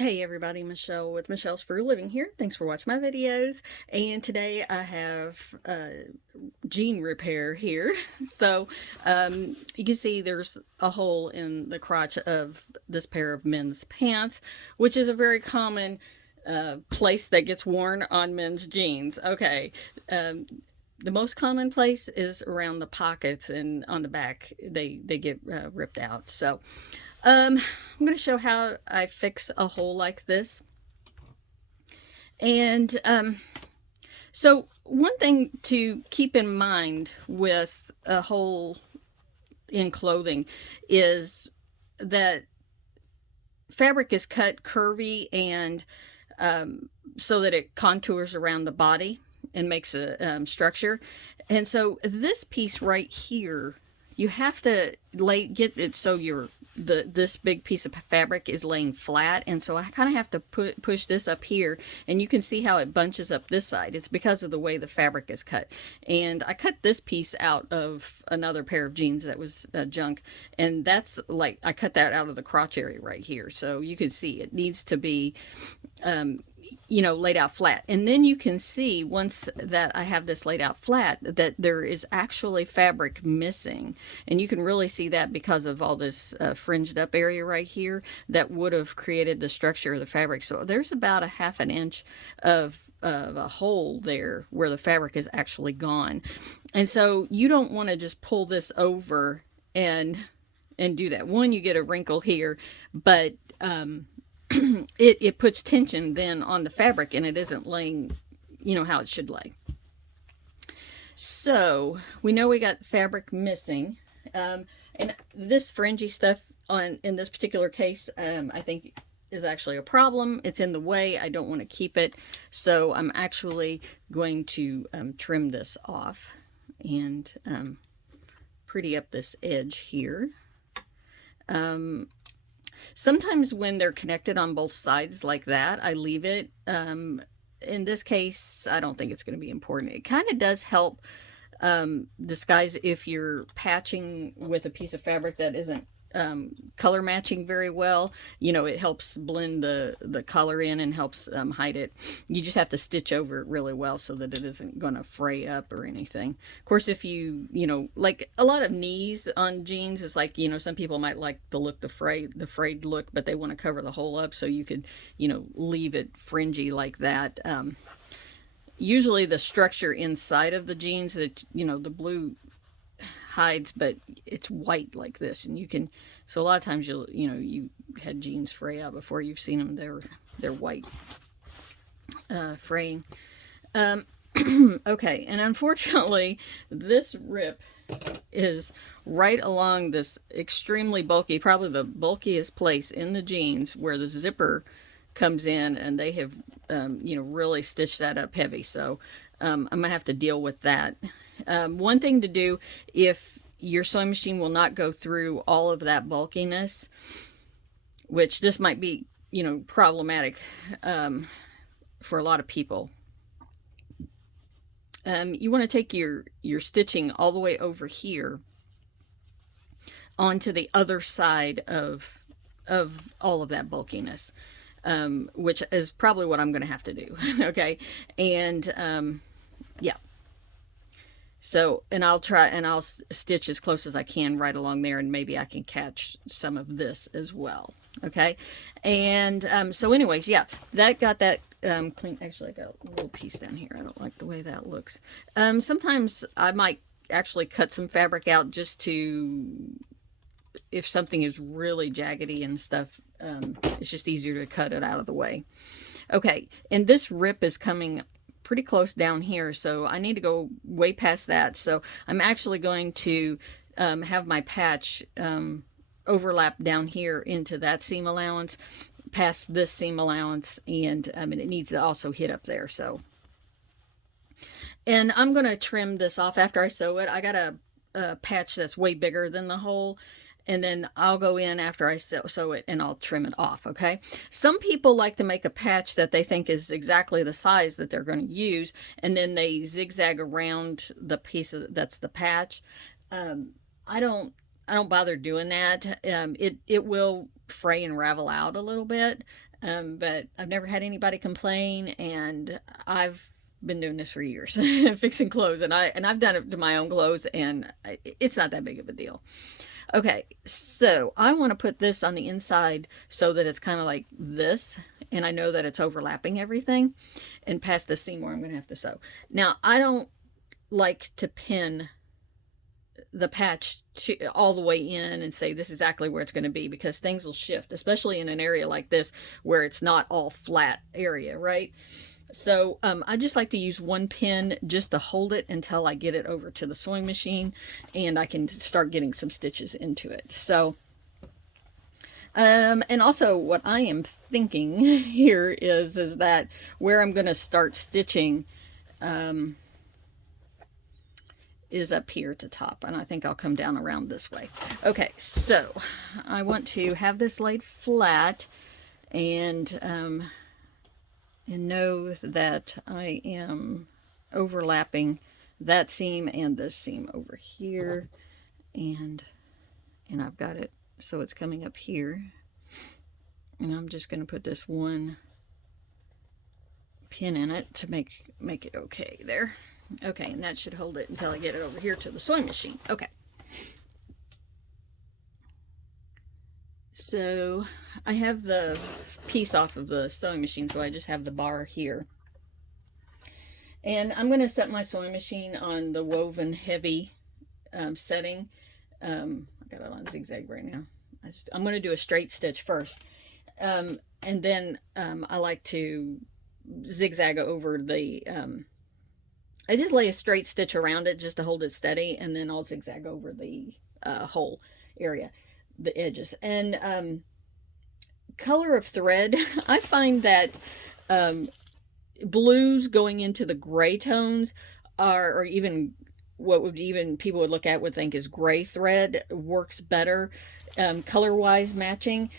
Hey everybody, Michelle with Michelle's For Living here. Thanks for watching my videos. And today I have jean repair here. So you can see there's a hole in the crotch of this pair of men's pants, which is a very common place that gets worn on men's jeans. Okay. The most common place is around the pockets and on the back. They get ripped out. So I'm going to show how I fix a hole like this. And so one thing to keep in mind with a hole in clothing is that fabric is cut curvy and so that it contours around the body and makes a structure. And so this piece right here, you have to get it so this big piece of fabric is laying flat, and so I kind of have to push this up here, and you can see how it bunches up this side. It's because of the way the fabric is cut. And I cut this piece out of another pair of jeans that was junk, and that's like I cut that out of the crotch area right here, so you can see it needs to be laid out flat. And then you can see once that I have this laid out flat that there is actually fabric missing, and you can really see that because of all this fringed up area right here that would have created the structure of the fabric. So there's about a half an inch of a hole there where the fabric is actually gone. And so you don't want to just pull this over and do that. One, you get a wrinkle here, but it puts tension then on the fabric, and it isn't laying how it should lay. So we know we got fabric missing, and this fringy stuff in this particular case I think is actually a problem. It's in the way. I don't want to keep it, so I'm actually going to trim this off and pretty up this edge here. Sometimes when they're connected on both sides like that, I leave it. In this case, I don't think it's going to be important. It kind of does help disguise if you're patching with a piece of fabric that isn't color matching very well. It helps blend the color in and helps hide it. You just have to stitch over it really well so that it isn't going to fray up or anything. Of course, if you like a lot of knees on jeans, it's like some people might like the frayed look, but they want to cover the hole up, so you could leave it fringy like that. Usually the structure inside of the jeans that the blue hides, but it's white like this, and you can, so a lot of times you had jeans fray out before you've seen them. They're white fraying. Okay, and unfortunately this rip is right along this extremely bulky, probably the bulkiest place in the jeans where the zipper comes in, and they have really stitched that up heavy. So I'm gonna have to deal with that. One thing to do if your sewing machine will not go through all of that bulkiness, which this might be, problematic for a lot of people. You want to take your stitching all the way over here onto the other side of all of that bulkiness, which is probably what I'm going to have to do. Okay, and yeah. So, and I'll stitch as close as I can right along there, and maybe I can catch some of this as well. Okay, and so anyways, yeah, that got that clean. Actually, I got a little piece down here. I don't like the way that looks. Sometimes I might actually cut some fabric out just to, if something is really jaggedy and stuff, it's just easier to cut it out of the way. Okay, and this rip is coming pretty close down here, so I need to go way past that. So I'm actually going to have my patch overlap down here into that seam allowance, past this seam allowance, and it needs to also hit up there. So, and I'm going to trim this off after I sew it. I got a patch that's way bigger than the hole, and then I'll go in after I sew it and I'll trim it off. Okay, some people like to make a patch that they think is exactly the size that they're going to use, and then they zigzag around the piece that's the patch. I don't bother doing that. It will fray and ravel out a little bit. But I've never had anybody complain, and I've been doing this for years, fixing clothes, and I've done it to my own clothes, and it's not that big of a deal. Okay, so I want to put this on the inside so that it's kind of like this, and I know that it's overlapping everything, and past the seam where I'm going to have to sew. Now, I don't like to pin the patch all the way in and say this is exactly where it's going to be, because things will shift, especially in an area like this where it's not all flat area, right? So I just like to use one pin just to hold it until I get it over to the sewing machine and I can start getting some stitches into it. So and also what I am thinking here is that where I'm going to start stitching is up here to top, and I think I'll come down around this way. Okay, so I want to have this laid flat and know that I am overlapping that seam and this seam over here, and I've got it so it's coming up here, and I'm just going to put this one pin in it to make it okay there. Okay, and that should hold it until I get it over here to the sewing machine. Okay. So I have the piece off of the sewing machine, so I just have the bar here. And I'm going to set my sewing machine on the woven heavy setting. I got it on zigzag right now. I'm going to do a straight stitch first. And then I like to zigzag over the... I just lay a straight stitch around it just to hold it steady, and then I'll zigzag over the whole area, the edges. And color of thread, I find that blues going into the gray tones are, or even what would even people would look at would think is gray thread, works better color-wise matching.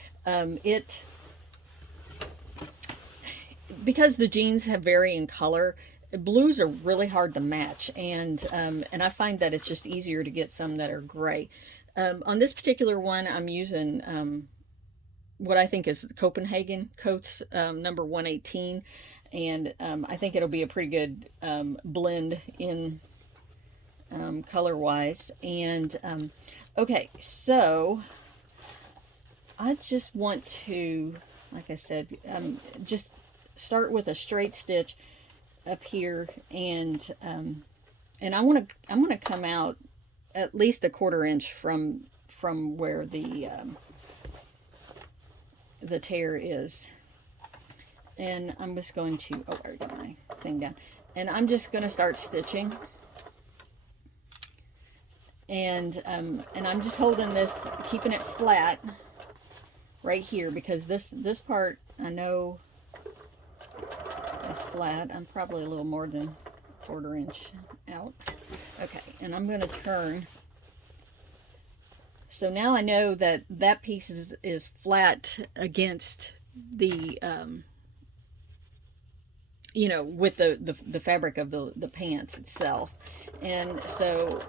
Because the jeans have varying color, blues are really hard to match, and I find that it's just easier to get some that are gray. On this particular one, I'm using what I think is Copenhagen Coats number 118, and I think it'll be a pretty good blend in color-wise. And okay, so I just want to, like I said, just start with a straight stitch up here, and I want to come out at least a 1/4 inch from where the tear is, and I'm just going to I already got my thing down, and I'm just going to start stitching, and I'm just holding this, keeping it flat right here, because this part I know is flat. I'm probably a little more than 1/4 inch out. Okay, and I'm going to turn. So now I know that that piece is flat against the you know, with the fabric of the pants itself. And so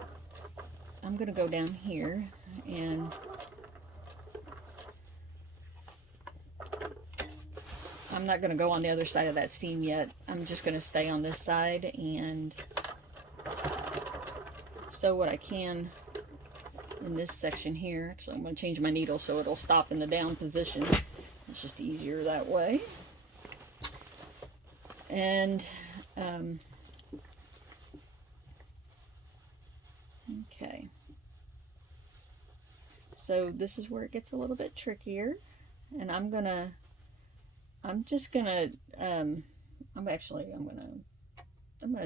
I'm going to go down here, and I'm not going to go on the other side of that seam yet. I'm just going to stay on this side and sew what I can in this section here. Actually, I'm going to change my needle so it'll stop in the down position. It's just easier that way. And okay, so this is where it gets a little bit trickier, and I'm gonna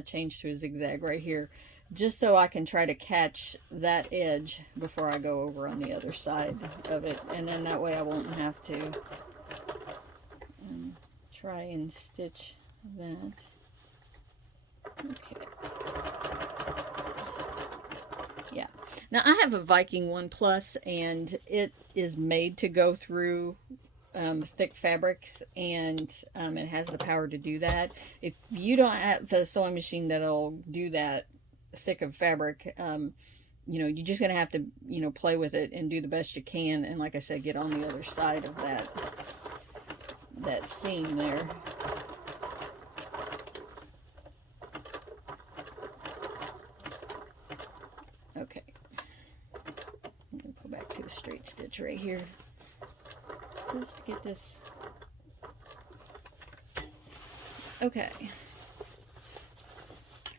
change to a zigzag right here, just so I can try to catch that edge before I go over on the other side of it, and then that way I won't have to try and stitch that. Okay. Yeah. Now I have a Viking 1 Plus, and it is made to go through thick fabrics, and it has the power to do that. If you don't have the sewing machine that'll do that thick of fabric, you know, you're just going to have to, you know, play with it and do the best you can. And like I said, get on the other side of that seam there. Okay. I'm going to go back to a straight stitch right here. Just to get this. Okay.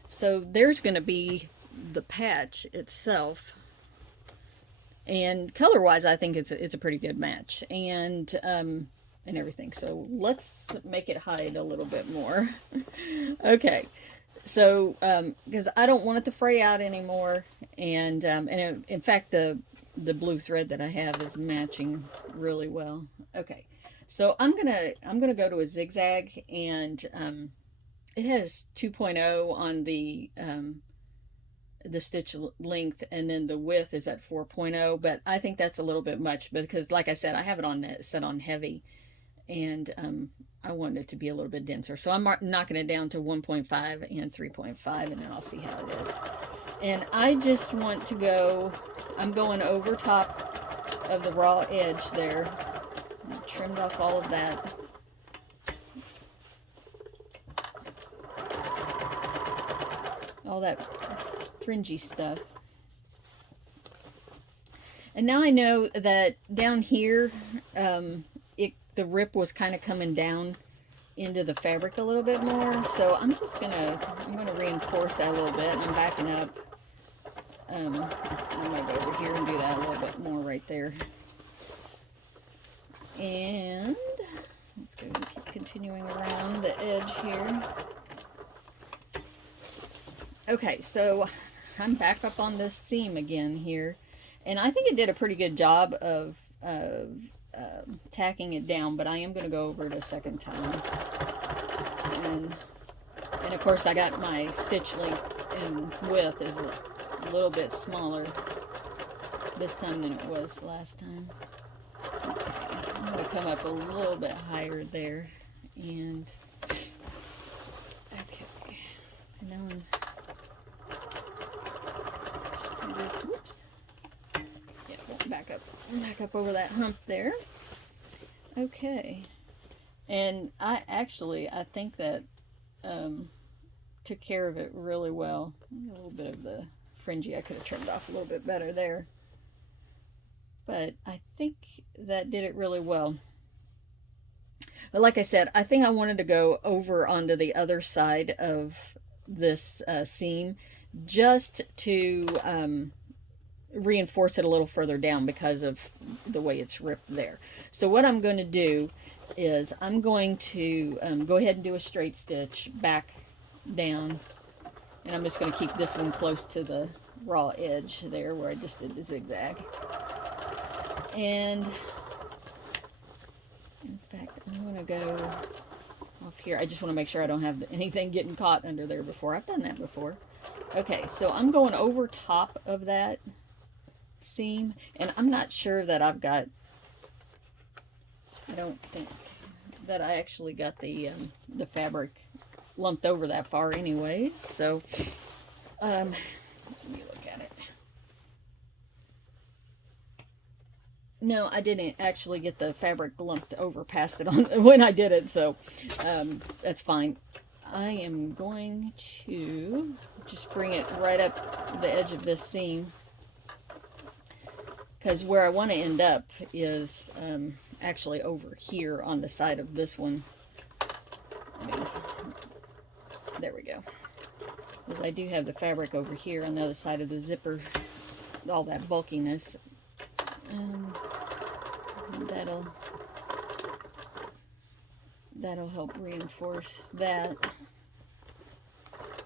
So there's going to be the patch itself, and color wise I think it's a pretty good match, and everything. So let's make it hide a little bit more. Okay, so because I don't want it to fray out anymore, and in fact the blue thread that I have is matching really well. Okay, so I'm gonna go to a zigzag, and it has 2.0 on the stitch length, and then the width is at 4.0, but I think that's a little bit much because, like I said, I have it on set on heavy, and I want it to be a little bit denser. So I'm knocking it down to 1.5 and 3.5, and then I'll see how it is. And I just want to go, I'm going over top of the raw edge there. I trimmed off all of that. All that fringy stuff. And now I know that down here, the rip was kind of coming down into the fabric a little bit more. So I'm gonna reinforce that a little bit. And I'm backing up. I'm gonna go over here and do that a little bit more right there. And let's go and keep continuing around the edge here. Okay, so I'm back up on this seam again here, and I think it did a pretty good job of tacking it down, but I am going to go over it a second time. And of course I got my stitch length and width is a little bit smaller this time than it was last time. Okay, I'm going to come up a little bit higher there, and okay, and now I'm whoops. Yeah, back up over that hump there. Okay, and I think that took care of it really well. A little bit of the fringy I could have trimmed off a little bit better there, but I think that did it really well. But like I said, I think I wanted to go over onto the other side of this seam just to reinforce it a little further down because of the way it's ripped there. So what I'm going to do is I'm going to go ahead and do a straight stitch back down, and I'm just going to keep this one close to the raw edge there where I just did the zigzag. And in fact, I'm going to go off here. I just want to make sure I don't have anything getting caught under there before. I've done that before. Okay, so I'm going over top of that seam, and I'm not sure that I don't think that I actually got the fabric lumped over that far anyway. So let me look at it. No, I didn't actually get the fabric lumped over past it on when I did it, so that's fine. I am going to just bring it right up the edge of this seam, because where I want to end up is actually over here on the side of this one. There we go. Because I do have the fabric over here on the other side of the zipper, all that bulkiness. That'll help reinforce that.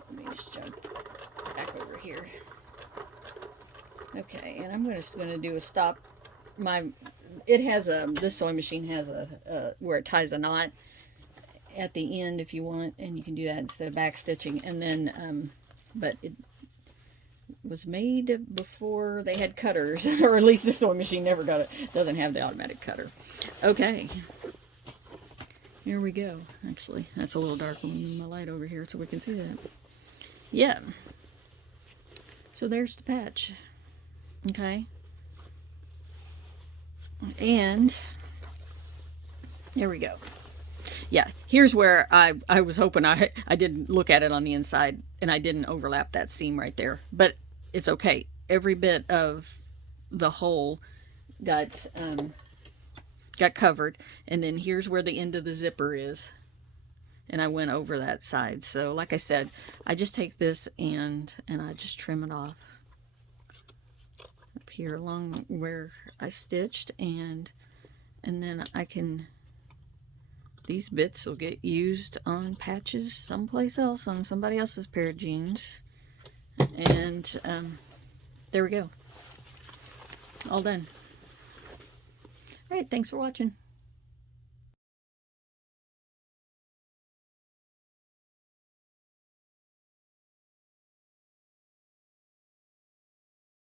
Let me just jump back over here. Okay, and I'm just going to do a stop. It has this sewing machine has a where it ties a knot at the end if you want, and you can do that instead of back stitching. And then, but it was made before they had cutters, or at least the sewing machine never got it. Doesn't have the automatic cutter. Okay, here we go. Actually, that's a little dark on my light over here, so we can see that. Yeah. So there's the patch. Okay. And there we go. Yeah, here's where I was hoping I didn't look at it on the inside and I didn't overlap that seam right there. But it's okay. Every bit of the hole got got covered, and then here's where the end of the zipper is, and I went over that side. So like I said, I just take this and I just trim it off up here along where I stitched, and then I can, these bits will get used on patches someplace else on somebody else's pair of jeans. And there we go, all done. All right, thanks for watching.